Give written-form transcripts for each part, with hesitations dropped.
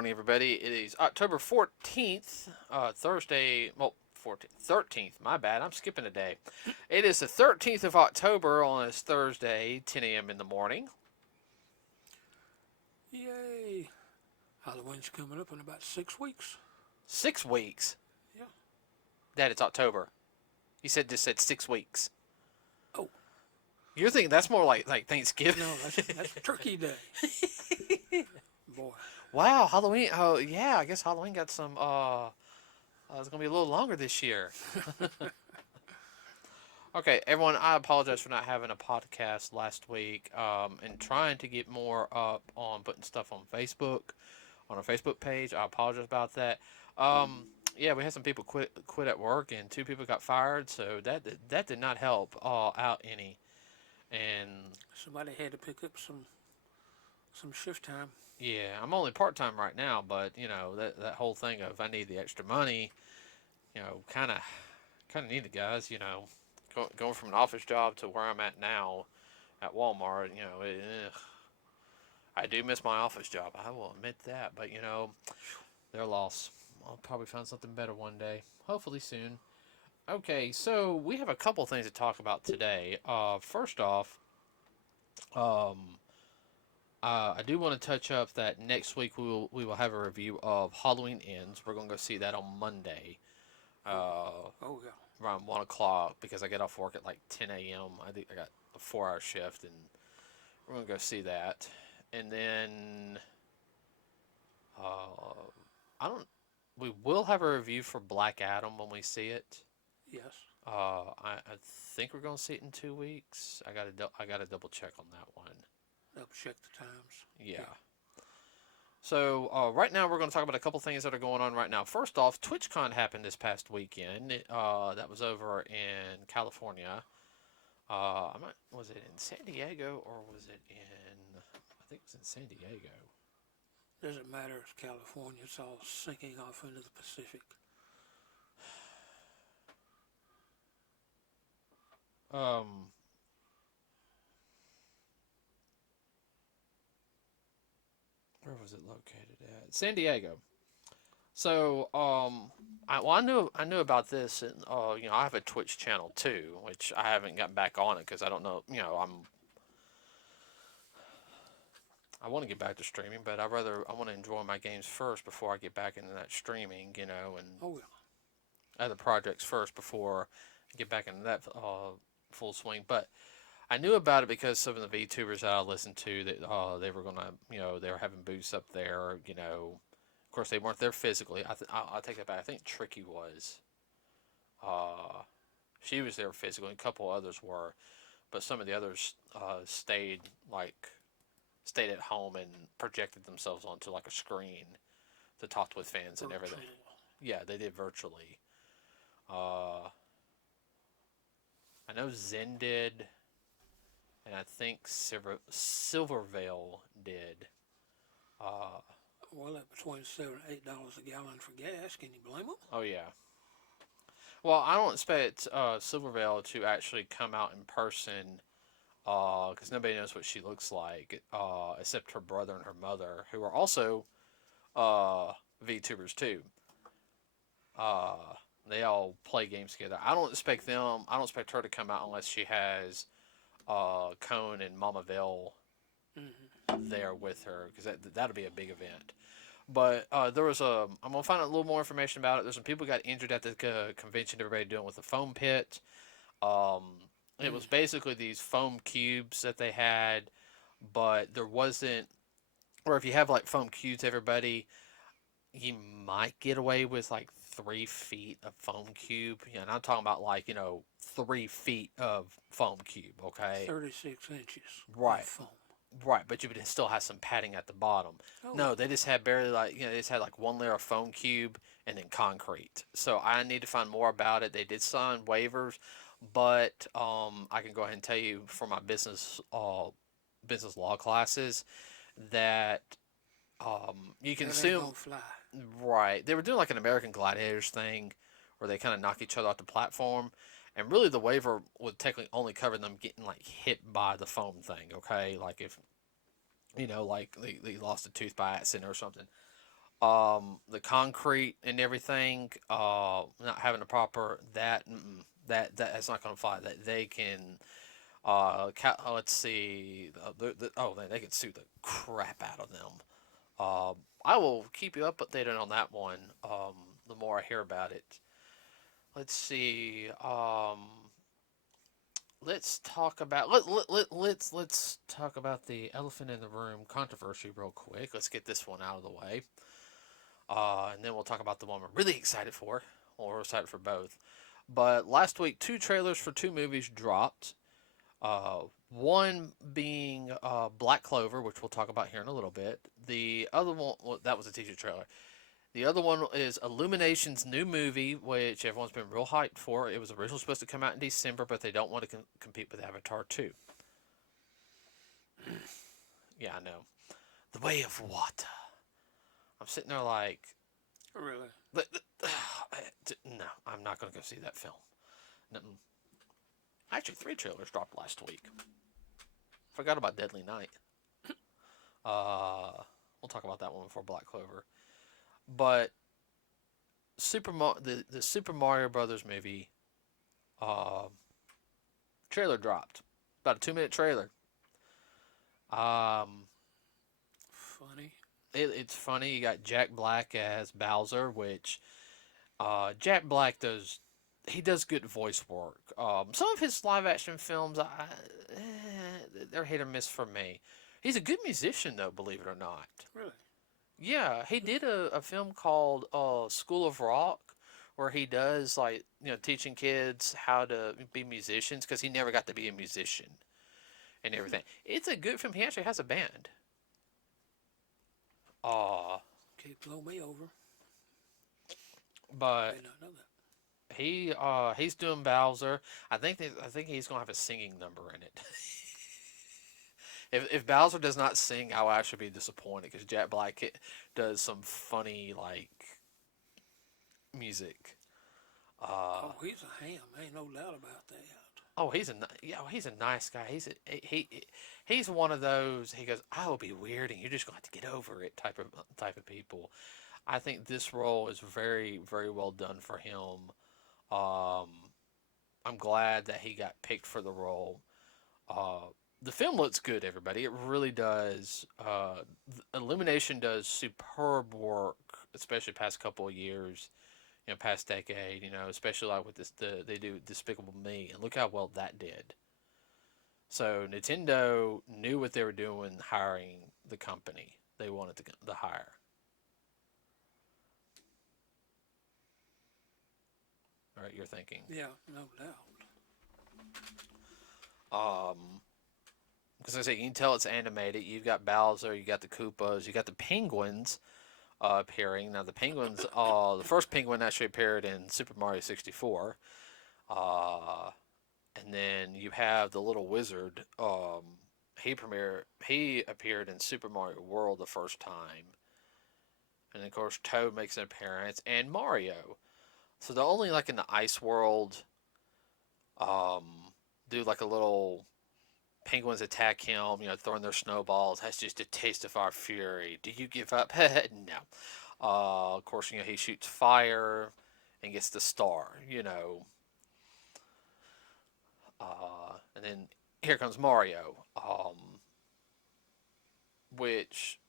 morning, everybody. It is October 14th, Thursday. Well, 14th, 13th. My bad. I'm skipping a day. It is the 13th of October on this Thursday, 10 a.m. in the morning. Yay! Halloween's coming up in about 6 weeks. 6 weeks? Yeah. Dad, it's October. You just said 6 weeks. Oh. You're thinking that's more like Thanksgiving? No, that's Turkey Day. Boy. Wow, Halloween. Oh, yeah, I guess Halloween got some, it's going to be a little longer this year. Okay, everyone, I apologize for not having a podcast last week and trying to get more up on putting stuff on Facebook, on our Facebook page. I apologize about that. Yeah, we had some people quit at work, and 2 people got fired, so that did not help out any. And somebody had to pick up some shift time. Yeah, I'm only part-time right now, but, that whole thing of I need the extra money, kind of need it, guys, Going from an office job to where I'm at now at Walmart, I do miss my office job. I will admit that, but, their loss. I'll probably find something better one day, hopefully soon. Okay, so we have a couple things to talk about today. First off, I do want to touch up that next week we will have a review of Halloween Ends. We're going to go see that on Monday. Oh, yeah. Around 1 o'clock because I get off work at like 10 a.m. I think I got a 4-hour shift, and we're going to go see that. And then, we will have a review for Black Adam when we see it. Yes. I think we're going to see it in 2 weeks. I got to double check on that one. Double check the times. Yeah. So, right now we're going to talk about a couple things that are going on right now. First off, Twitchcon happened this past weekend. That was over in California. Was it in San Diego or was it in... I think it was in San Diego. Doesn't matter, it's California. It's all sinking off into the Pacific. Where was it located at? San Diego. So, I knew about this, and I have a Twitch channel too, which I haven't gotten back on it because I don't know. I want to get back to streaming, but I want to enjoy my games first before I get back into that streaming, and other projects first before I get back into that full swing. But I knew about it because some of the VTubers that I listened to that they were gonna, they were having booths up there. Of course they weren't there physically. I'll take that back. I think Tricky was. She was there physically. A couple others were, but some of the others stayed at home and projected themselves onto like a screen to talk with fans and everything. Yeah, they did virtually. I know Zen did. And I think Silvervale did. Well, at between $7 and $8 a gallon for gas, can you blame them? Oh, yeah. Well, I don't expect Silvervale to actually come out in person because nobody knows what she looks like except her brother and her mother, who are also VTubers too. They all play games together. I don't expect her to come out unless she has Cone and Mama Vale there with her, because that'll be a big event. But I'm gonna find out a little more information about it. There's some people got injured at the convention. Everybody doing with the foam pit. It was basically these foam cubes that they had, but there wasn't. Or if you have like foam cubes, everybody, you might get away with like 3 feet of foam cube. And I'm talking about 3 feet of foam cube, okay? 36 inches. Right. Of foam. Right, but you would still have some padding at the bottom. Oh. No, they just had barely they just had 1 layer of foam cube and then concrete. So I need to find more about it. They did sign waivers, but I can go ahead and tell you for my business law classes that you can assume. Fly. Right. They were doing like an American Gladiators thing where they kind of knock each other off the platform. And really the waiver would technically only cover them getting hit by the foam thing, okay? Like if, they lost a tooth by accident or something. The concrete and everything, not having the proper that's not going to fly. That they can, let's see, they can sue the crap out of them. I will keep you updated on that one. The more I hear about it. Let's see. Let's talk about let's talk about the elephant in the room controversy real quick. Let's get this one out of the way, and then we'll talk about the one we're really excited for. Well, we're excited for both. But last week, two trailers for two movies dropped. One being Black Clover, which we'll talk about here in a little bit. The other one, well, that was a teaser trailer. The other one is Illumination's new movie, which everyone's been real hyped for. It was originally supposed to come out in December, but they don't want to compete with Avatar 2. Yeah, I know. The Way of Water. I'm sitting there like... Really? No, I'm not going to go see that film. No. Actually, 3 trailers dropped last week. Forgot about Deadly Night. We'll talk about that one before Black Clover. But the Super Mario Brothers movie trailer dropped. About a 2-minute trailer. Funny. It's funny. You got Jack Black as Bowser, which Jack Black does good voice work. Some of his live action films, they're hit or miss for me. He's a good musician, though, believe it or not. Really? Yeah, he did a film called School of Rock, where he does teaching kids how to be musicians because he never got to be a musician and everything. It's a good film. He actually has a band. Okay, blow me over. But I did not know that. he's doing Bowser. I think he's gonna have a singing number in it. If Bowser does not sing, I'll actually be disappointed because Jack Black does some funny music. He's a ham. Ain't no doubt about that. Oh, he's a nice guy. He's one of those. He goes, I will be weird, and you're just gonna have to get over it type of people. I think this role is very, very well done for him. I'm glad that he got picked for the role. The film looks good, everybody. It really does. Illumination does superb work, especially past couple of years, past decade. Especially with this, they do Despicable Me, and look how well that did. So Nintendo knew what they were doing, hiring the company they wanted to hire. All right, you're thinking. Yeah, no doubt. Because I say you can tell it's animated. You've got Bowser, you got the Koopas, you got the penguins appearing. Now the penguins, the first penguin actually appeared in Super Mario 64, and then you have the little wizard. He appeared in Super Mario World the first time, and of course Toad makes an appearance, and Mario. So they're only in the ice world. Do a little penguins attack him, throwing their snowballs. That's just a taste of our fury. Do you give up? No. Of course, he shoots fire and gets the star, and then here comes Mario, which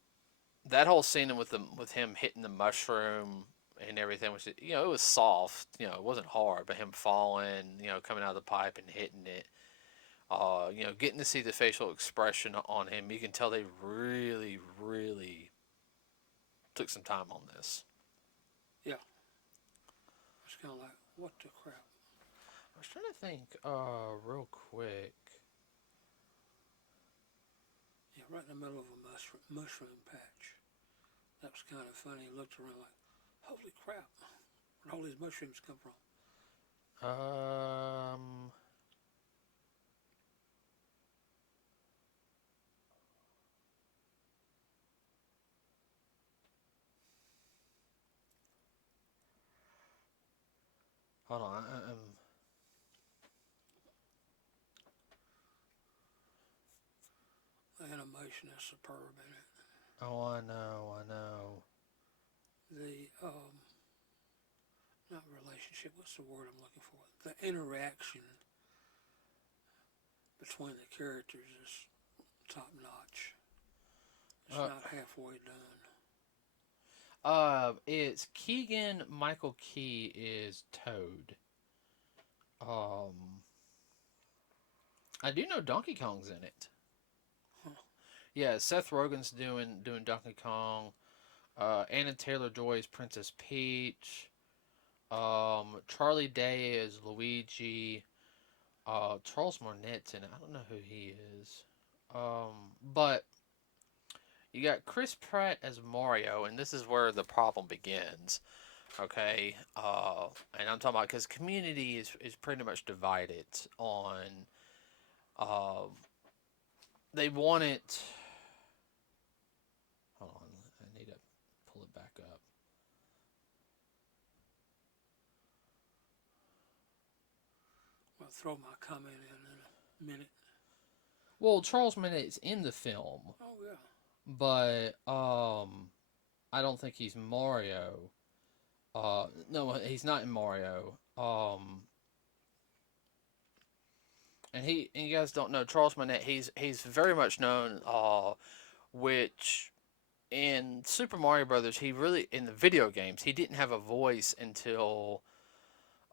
that whole scene with him hitting the mushroom and everything was, it was soft, it wasn't hard, but him falling, coming out of the pipe and hitting it. Getting to see the facial expression on him, you can tell they really, really took some time on this. Yeah. It's kind of like, what the crap? I was trying to think, real quick. Yeah, right in the middle of a mushroom patch. That was kind of funny. He looked around like, holy crap, where'd all these mushrooms come from? Hold on. The animation is superb in it. Oh, I know. the not relationship. What's the word I'm looking for? The interaction between the characters is top notch. It's not halfway done. It's Keegan Michael Key is Toad. I do know Donkey Kong's in it. Huh. Yeah, Seth Rogen's doing Donkey Kong. Anna Taylor-Joy is Princess Peach. Charlie Day is Luigi. Charles Marnette's in it. I don't know who he is. But you got Chris Pratt as Mario, and this is where the problem begins. Okay, and I'm talking about because Community is pretty much divided on. They want it. Hold on, I need to pull it back up. I'll throw my comment in a minute. Well, Charles Marnette's in the film. Oh yeah. But I don't think he's Mario. No, he's not in Mario. And you guys don't know Charles Martinet. He's very much known. Which in Super Mario Brothers, he really in the video games he didn't have a voice until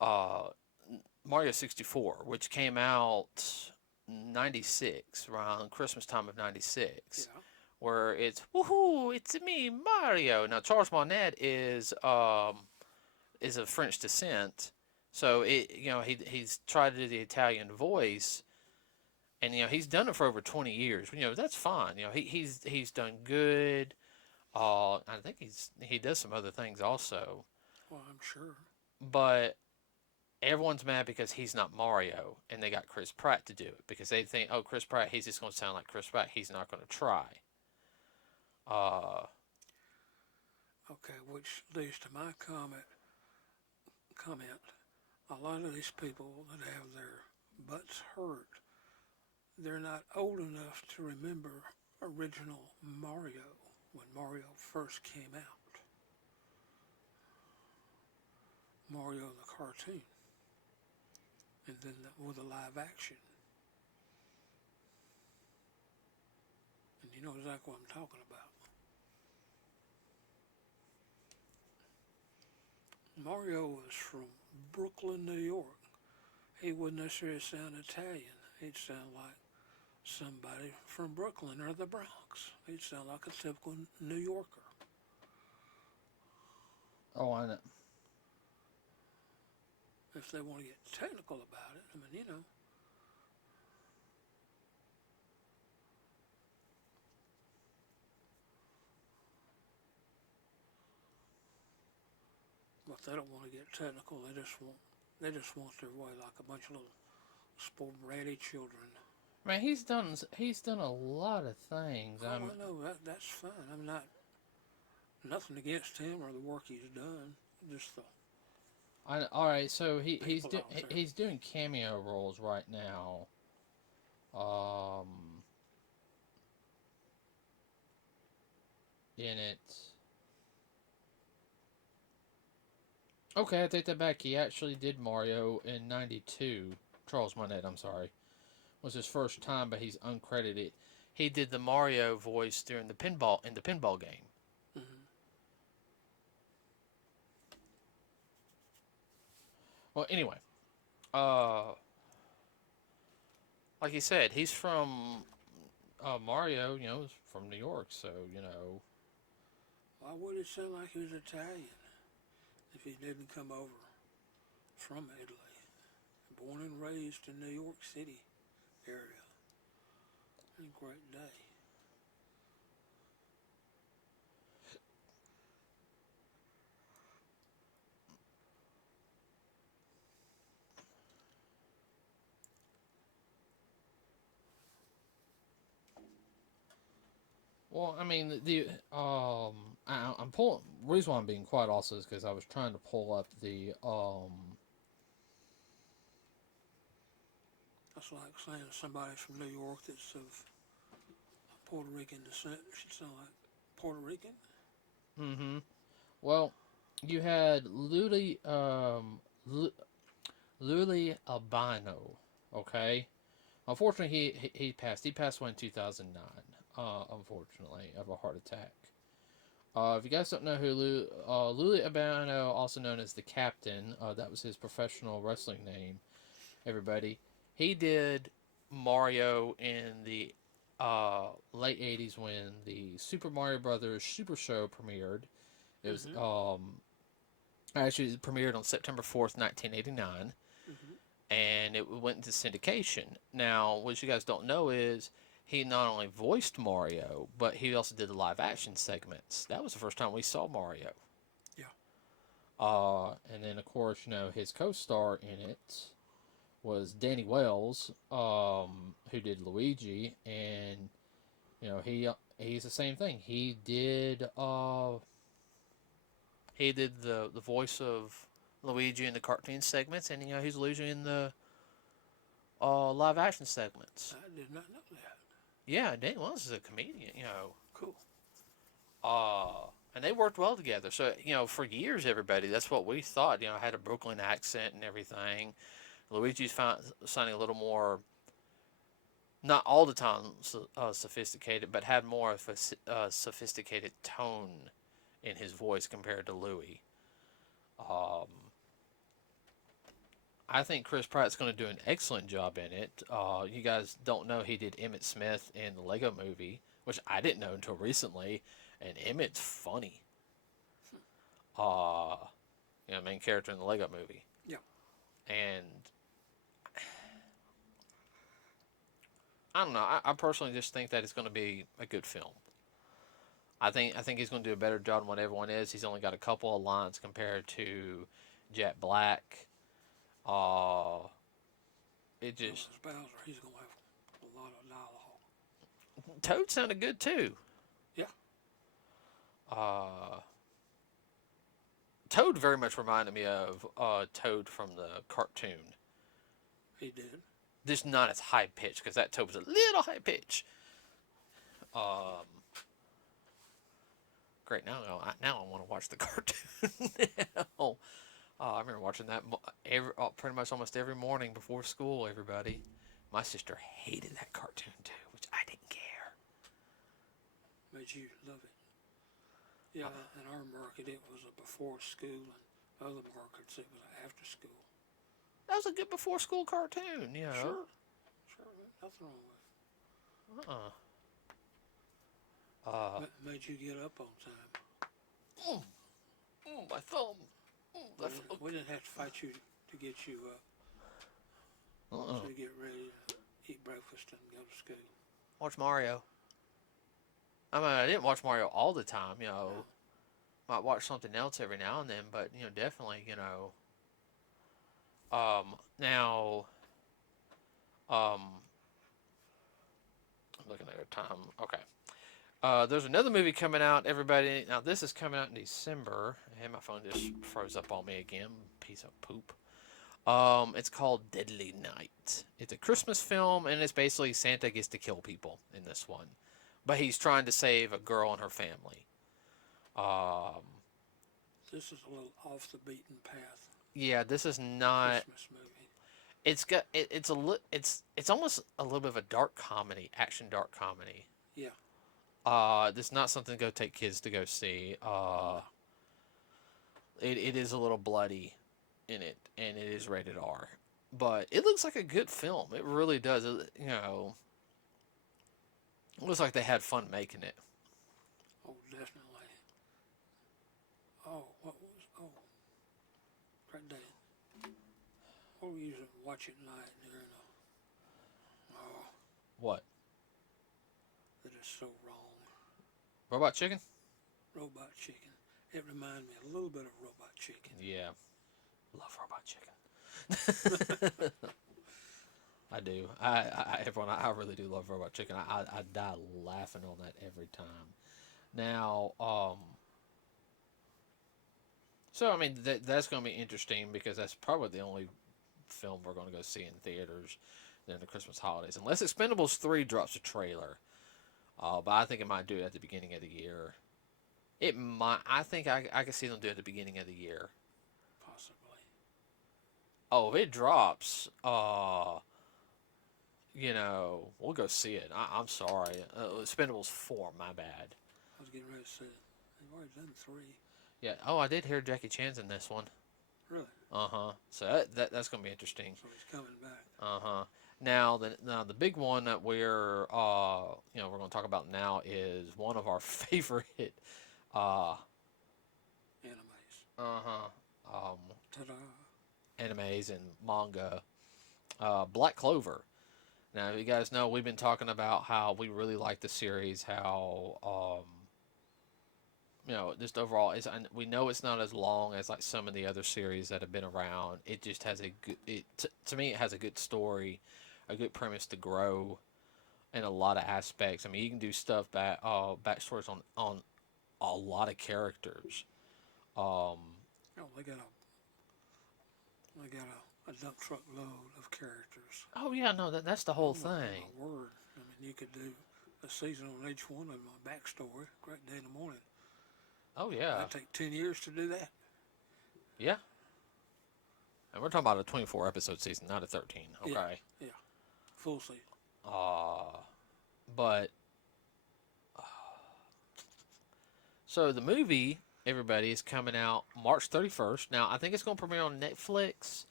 Mario 64, which came out 96 around Christmas time of 96. Yeah. Where it's woohoo, it's me, Mario. Now Charles Martinet is of French descent, so he's tried to do the Italian voice, and he's done it for over 20 years. That's fine. He's done good. I think he does some other things also. Well, I'm sure. But everyone's mad because he's not Mario, and they got Chris Pratt to do it because they think, oh, Chris Pratt, he's just going to sound like Chris Pratt. He's not going to try. Okay, which leads to my comment. A lot of these people that have their butts hurt, they're not old enough to remember original Mario when Mario first came out. Mario the cartoon. And then with a live action. And you know exactly what I'm talking about. Mario was from Brooklyn, New York. He wouldn't necessarily sound Italian. He'd sound like somebody from Brooklyn or the Bronx. He'd sound like a typical New Yorker. Oh, I know. If they want to get technical about it, I mean, But they don't want to get technical. They just want their way like a bunch of little spoiled bratty children. Man, he's done a lot of things. I know that's fine. I'm not nothing against him or the work he's done. Just the. All right, so he's doing cameo roles right now. In it. Okay, I take that back. He actually did Mario in '92. Charles Martinet, I'm sorry, was his first time, but he's uncredited. He did the Mario voice during the pinball game. Mm-hmm. Well, anyway, like you said, he's from Mario. Is from New York, so Why would it sound like he was Italian if he didn't come over from Italy? Born and raised in New York City area. A great day. Well, I mean, I'm pulling. The reason why I'm being quiet also is because I was trying to pull up the That's like saying somebody from New York that's of Puerto Rican descent should sound like Puerto Rican. Mm-hmm. Well, you had Luli Albino. Okay. Unfortunately, he passed. He passed away in 2009. Unfortunately, of a heart attack. If you guys don't know who Luli Albano, also known as the Captain, that was his professional wrestling name. Everybody, he did Mario in the late '80s when the Super Mario Brothers Super Show premiered. It was actually it premiered on September 4th, 1989, and it went into syndication. Now, what you guys don't know is he not only voiced Mario, but he also did the live action segments. That was the first time we saw Mario. Yeah. And then of course, his co-star in it was Danny Wells, who did Luigi, and he's the same thing. He did the voice of Luigi in the cartoon segments, and he's Luigi in the live action segments. I did not know that. Yeah, Danny Wells is a comedian. Cool. And they worked well together. So for years, everybody, that's what we thought. Had a Brooklyn accent and everything. Luigi's sounding a little more, not all the time sophisticated, but had more of a sophisticated tone in his voice compared to Louis. I think Chris Pratt's going to do an excellent job in it. You guys don't know he did Emmett Smith in the Lego Movie, which I didn't know until recently, and Emmett's funny. Main character in the Lego Movie. Yeah. And I don't know. I personally just think that it's going to be a good film. I think he's going to do a better job than what everyone is. He's only got a couple of lines compared to Jack Black. It just Bowser, he's going to have a lot of dialogue. Toad sounded good too. Yeah. Toad very much reminded me of Toad from the cartoon. He did. Just not as high pitched, because that Toad was a little high pitch. Great. Now I want to watch the cartoon. Now. I remember watching that pretty much almost every morning before school. Everybody, my sister hated that cartoon too, which I didn't care. Made you love it. Yeah, in our market it was a before school, and other markets it was after school. That was a good before school cartoon, Sure, nothing wrong with it. Made you get up on time. My thumb. We didn't have to fight you to get you up. So you get ready to eat breakfast and go to school. Watch Mario. I mean, I didn't watch Mario all the time, Might watch something else every now and then, but, definitely, now, I'm looking at our time. Okay. There's another movie coming out, everybody. Now, this is coming out in December. And my phone just froze up on me again. Piece of poop. It's called Deadly Night. It's a Christmas film, and it's basically Santa gets to kill people in this one. But he's trying to save a girl and her family. This is a little off the beaten path. Yeah, this is not... Christmas movie. It's almost a little bit of a dark comedy, action dark comedy. Yeah. This is not something to go take kids to go see. It is a little bloody in it, and it is rated R. But it looks like a good film. It really does. It looks like they had fun making it. Oh, definitely. Oh, great day. What were you watching at night during What? That is so wrong. Robot Chicken? Robot Chicken. It reminded me a little bit of Robot Chicken. Yeah. Love Robot Chicken. I do. I really do love Robot Chicken. I die laughing on that every time. Now, so I mean that's going to be interesting because that's probably the only film we're going to go see in theaters during the Christmas holidays, unless Expendables 3 drops a trailer. But I think it might do it at the beginning of the year. It might. I think I can see them do it at the beginning of the year. Possibly. Oh, if it drops, we'll go see it. I'm sorry. Expendables 4, my bad. I was getting ready to say it. They've already done 3. Yeah. Oh, I did hear Jackie Chan's in this one. Really? Uh-huh. So that's gonna be interesting. So he's coming back. Uh-huh. Now the big one that we're we're gonna talk about now is one of our favorite uh Animes. uh-huh Ta-da. animes and manga. Black Clover. Now, you guys know we've been talking about how we really like the series, how just overall, we know it's not as long as like some of the other series that have been around. It just has a good, to me, it has a good story, a good premise to grow in a lot of aspects. I mean, you can do stuff backstories on a lot of characters. Oh, they got a dump truck load of characters. Oh yeah, no, that's the whole thing. My word. I mean, you could do a season on each one of them, a backstory. Great day in the morning. Oh yeah. That'd take 10 years to do that. Yeah. And we're talking about a 24 episode season, not a 13. Okay. Yeah. Full season. But so the movie, everybody, is coming out March 31st. Now, I think it's going to premiere on Netflix.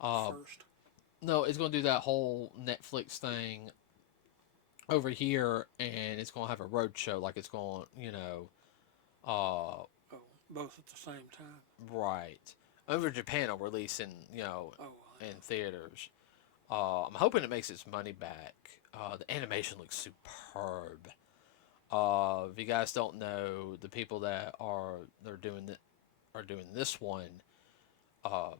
First. No, it's going to do that whole Netflix thing over here, and it's going to have a road show. Like it's going, both at the same time. Right. Over Japan, will release in, yeah. in theaters. I'm hoping it makes its money back. The animation looks superb. If you guys don't know, the people that are doing this one are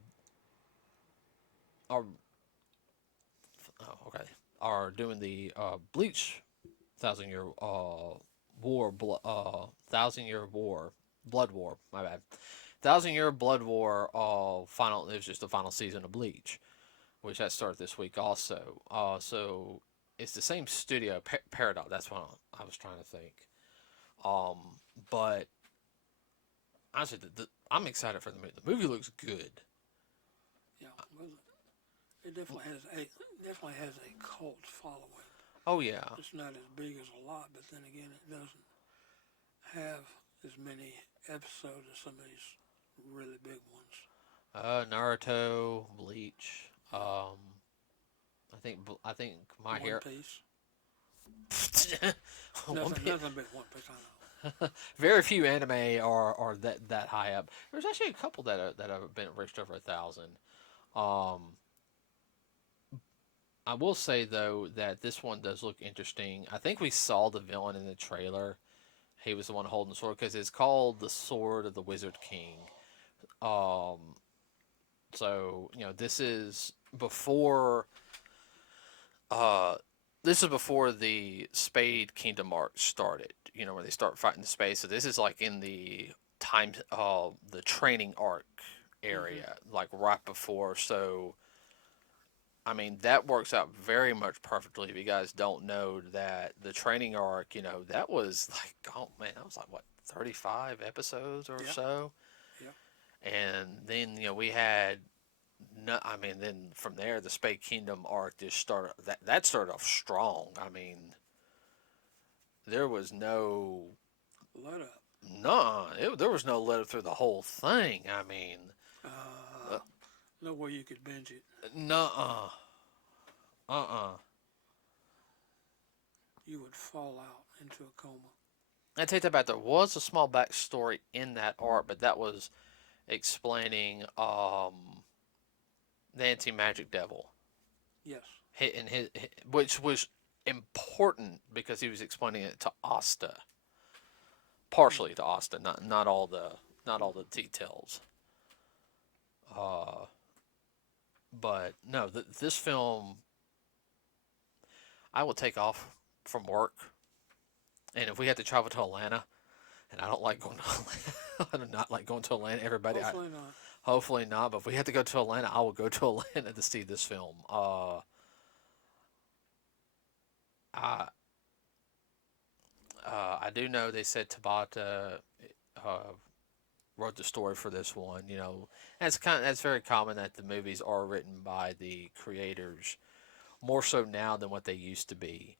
doing the Bleach 1,000 Year War, 1,000 Year War, Blood War. My bad. 1,000 Year Blood War. Final. It was just the final season of Bleach, which that started this week also. So it's the same studio, Paradox. That's what I was trying to think. But honestly, I'm excited for the movie. The movie looks good. Yeah, well, it definitely has a cult following. Oh yeah. It's not as big as a lot, but then again, it doesn't have as many episodes as some of these really big ones. Naruto, Bleach. I think my One hair. Piece. One Piece. Nothing but One Piece. I know. Very few anime are that high up. There's actually a couple that have been reached over 1,000. I will say though that this one does look interesting. I think we saw the villain in the trailer. He was the one holding the sword because it's called the Sword of the Wizard King. So this is before. This is before the Spade Kingdom arc started. Where they start fighting the Spade. So this is like in the time, the training arc area, like right before. So, I mean, that works out very much perfectly. If you guys don't know that the training arc, that was like, oh man, that was like what 35 episodes or so. Yeah. And then we had. No, I mean, then from there, the Spade Kingdom arc just started. That started off strong. I mean, there was no let up. No, there was no let up through the whole thing. I mean, no way you could binge it. You would fall out into a coma. I take that back. There was a small backstory in that arc, but that was explaining the anti-magic devil. Yes. Which was important because he was explaining it to Asta. Partially to Asta, not all the details. But no, this film, I will take off from work, and if we had to travel to Atlanta, and I don't like going to Atlanta, I do not like going to Atlanta. Everybody, hopefully not. Hopefully not. But if we had to go to Atlanta, I will go to Atlanta to see this film. I do know they said Tabata wrote the story for this one. You know, that's very common that the movies are written by the creators more so now than what they used to be,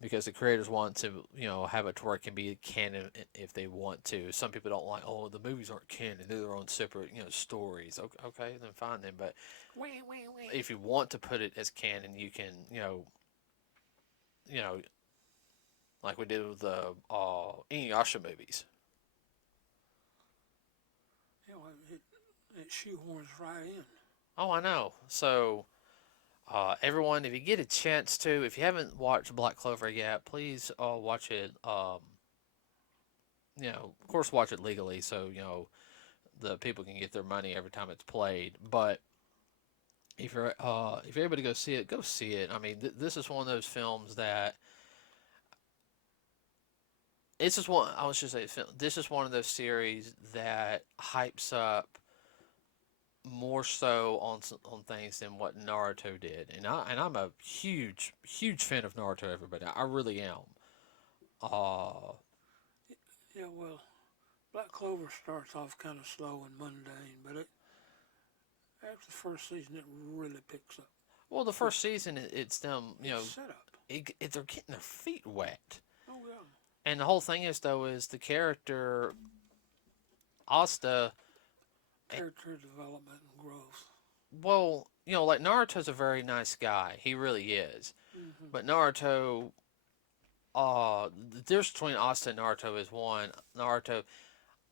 because the creators want to, you know, have it to where it can be canon if they want to. Some people don't like, oh, the movies aren't canon; they're their own separate, you know, stories. Okay, then fine then. But if you want to put it as canon, you can, you know, like we did with the Inuyasha movies. You know, it shoehorns right in. Oh, I know. So, everyone, if you get a chance to, if you haven't watched Black Clover yet, please watch it. You know, of course, watch it legally, so you know the people can get their money every time it's played. But if you're able to go see it, go see it. I mean, this is one of those films that it's just one. I was just say this is one of those series that hypes up more so on things than what Naruto did, and I'm a huge fan of Naruto. Everybody, I really am. Yeah, well, Black Clover starts off kind of slow and mundane, but after the first season, it really picks up. Well, the first season, it's them, you know, set up. They're getting their feet wet. Oh yeah. And the whole thing is though is the character Asta. Character development and growth. Well, you know, like Naruto's a very nice guy. He really is. Mm-hmm. But Naruto, the difference between Asta and Naruto is one, Naruto,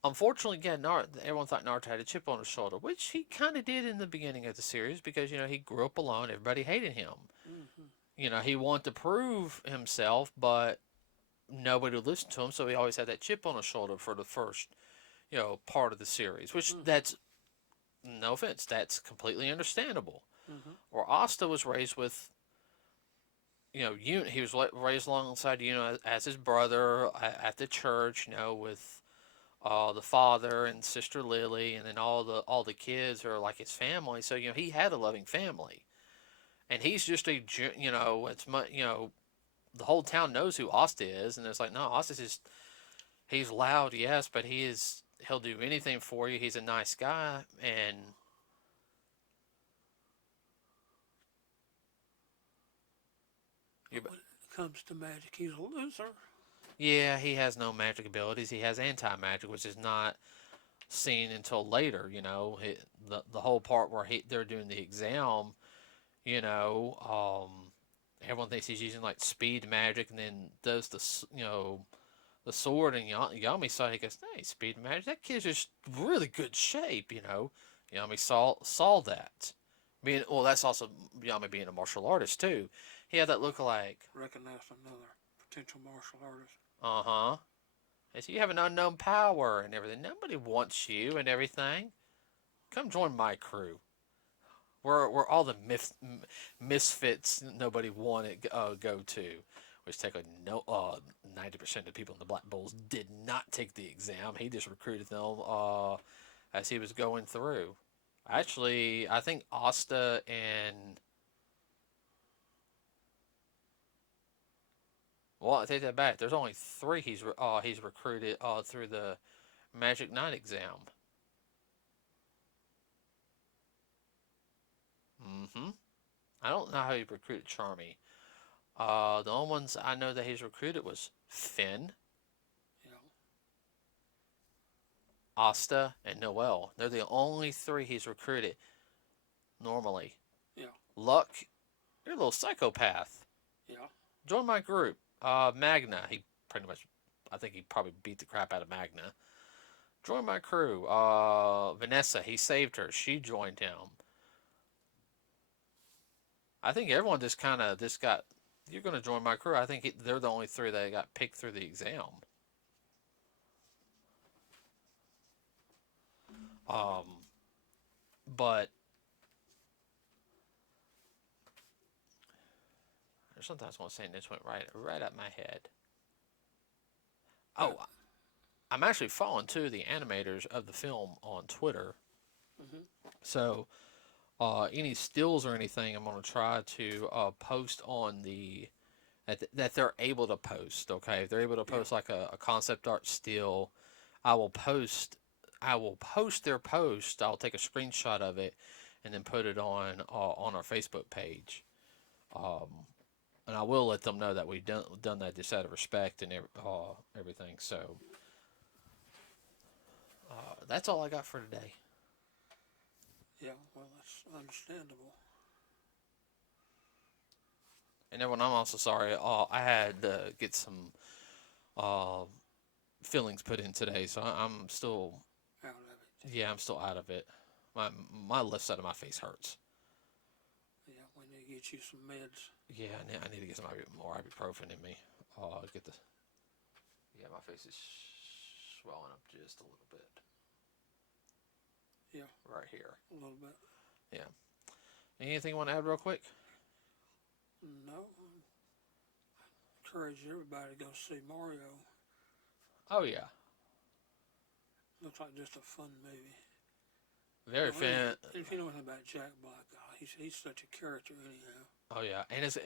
unfortunately, again, everyone thought Naruto had a chip on his shoulder, which he kind of did in the beginning of the series because, you know, he grew up alone. Everybody hated him. Mm-hmm. You know, he wanted to prove himself, but nobody would listen to him, so he always had that chip on his shoulder for the first, you know, part of the series, which that's, no offense, that's completely understandable. Mm-hmm. Or Asta was raised with, you know, he was raised alongside, you know, as his brother at the church, you know, with the father and sister Lily, and then all the kids are like his family. So you know, he had a loving family, and he's just you know, you know, the whole town knows who Asta is, and it's like, no, Asta's just, he's loud, yes, but he'll do anything for you. He's a nice guy, and when it comes to magic, he's a loser. yeah, he has no magic abilities. He has anti-magic, which is not seen until later. You know, the whole part where they're doing the exam. You know, everyone thinks he's using like speed magic, and then does the sword, and Yami saw it. He goes, "Hey, speed magic. That kid's just really good shape." You know, Yami saw that. That's also Yami being a martial artist too. He had that look like Recognized another potential martial artist. uh-huh. They say you have an unknown power and everything. Nobody wants you and everything. Come join my crew. We're all the misfits nobody wanted go to. Which technically 90% of the people in the Black Bulls did not take the exam. He just recruited them as he was going through. Actually, I think Asta and well, I take that back. There's only 3 he's recruited through the Magic Knight exam. Mm-hmm. I don't know how he recruited Charmy. The only ones I know that he's recruited was Finn, Yeah. Asta, and Noelle. They're the only 3 he's recruited normally. Yeah. Luck, you're a little psychopath. Yeah. Join my group. Magna, I think he probably beat the crap out of Magna. Join my crew. Vanessa, he saved her. She joined him. I think everyone just got, you're going to join my crew. I think they're the only 3 that got picked through the exam. But there's something I was going to say, and this went right up my head. Oh, I'm actually following 2 of the animators of the film on Twitter. Mm-hmm. So, any stills or anything, I'm going to try to post on that they're able to post. Okay, if they're able to post like a concept art still, I will post. I will post their post. I'll take a screenshot of it, and then put it on our Facebook page. And I will let them know that we've done that just out of respect and everything. So that's all I got for today. Yeah, well, that's understandable. And everyone, I'm also sorry. I had to get some fillings put in today, so I'm still Out of it. yeah, I'm still out of it. My left side of my face hurts. Yeah, we need to get you some meds. Yeah, I need to get some more ibuprofen in me. Get the yeah, my face is swelling up just a little bit. Yeah, right here. a little bit. Yeah. Anything you want to add real quick? No, I encourage everybody to go see Mario. Oh yeah. Looks like just a fun movie. Very fan. If you know anything about Jack Black, he's such a character anyhow. Oh yeah, and it's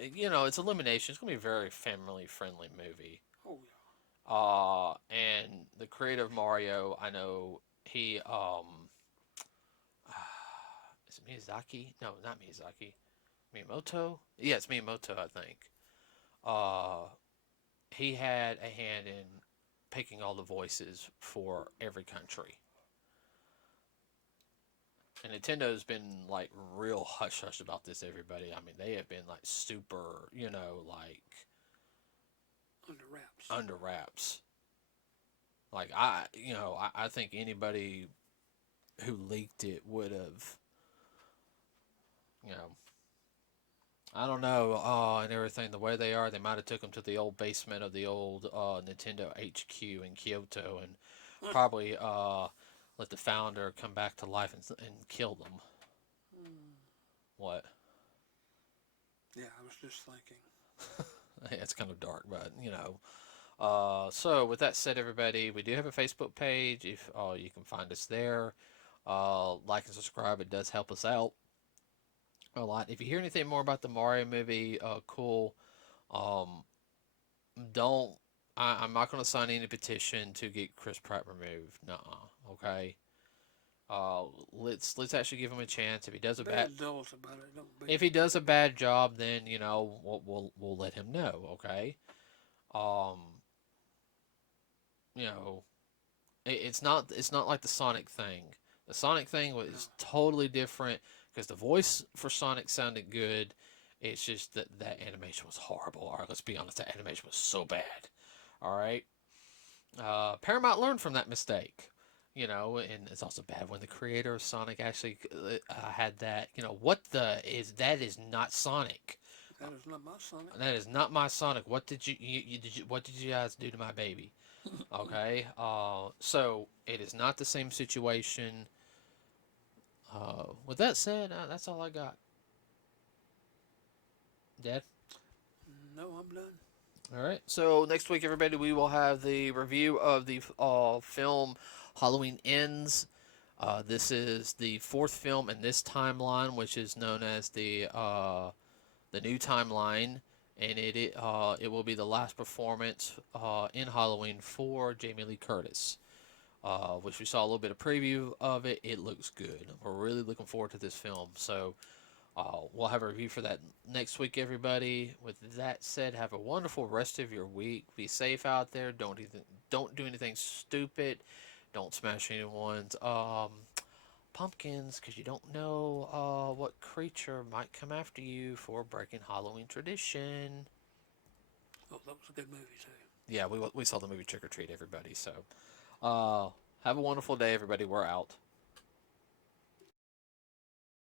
Illumination. It's gonna be a very family friendly movie. Oh yeah. And the creator of Mario, I know he is it Miyazaki? No, not Miyazaki. Miyamoto? Yeah, it's Miyamoto, I think. He had a hand in picking all the voices for every country. And Nintendo's been like real hush hush about this, everybody. I mean, they have been like super, like Under wraps. under wraps. Like I think anybody who leaked it would have, I don't know, and everything. The way they are, they might have took them to the old basement of the old Nintendo HQ in Kyoto and probably let the founder come back to life and kill them. What? Yeah, I was just thinking. Yeah, it's kind of dark, but So with that said, everybody, we do have a Facebook page. If you can find us there, like and subscribe. It does help us out a lot. If you hear anything more about the Mario movie, cool. Don't. I'm not going to sign any petition to get Chris Pratt removed. Nuh-uh. Okay. Let's actually give him a chance. If he does a bad adults about it. Don't be. if he does a bad job, then we'll let him know. Okay. Um. It's not like the Sonic thing. The Sonic thing was totally different because the voice for Sonic sounded good. It's just that animation was horrible. All right, let's be honest. That animation was so bad. All right. Paramount learned from that mistake. And it's also bad when the creator of Sonic actually had that. That is not Sonic. That is not my Sonic. That is not my Sonic. What did what did you guys do to my baby? Okay. So it is not the same situation. With that said, that's all I got. Dad? No, I'm done. All right. So next week, everybody, we will have the review of the film Halloween Ends. This is the fourth film in this timeline, which is known as the new timeline, and it will be the last performance in Halloween for Jamie Lee Curtis, which we saw a little bit of preview of it. It looks good. We're really looking forward to this film. So we'll have a review for that next week, everybody. With that said, have a wonderful rest of your week. Be safe out there. Don't do anything stupid. Don't smash anyone's pumpkins, because you don't know what creature might come after you for breaking Halloween tradition. Oh, that was a good movie too. Yeah, we saw the movie Trick or Treat, everybody. So have a wonderful day, everybody. We're out.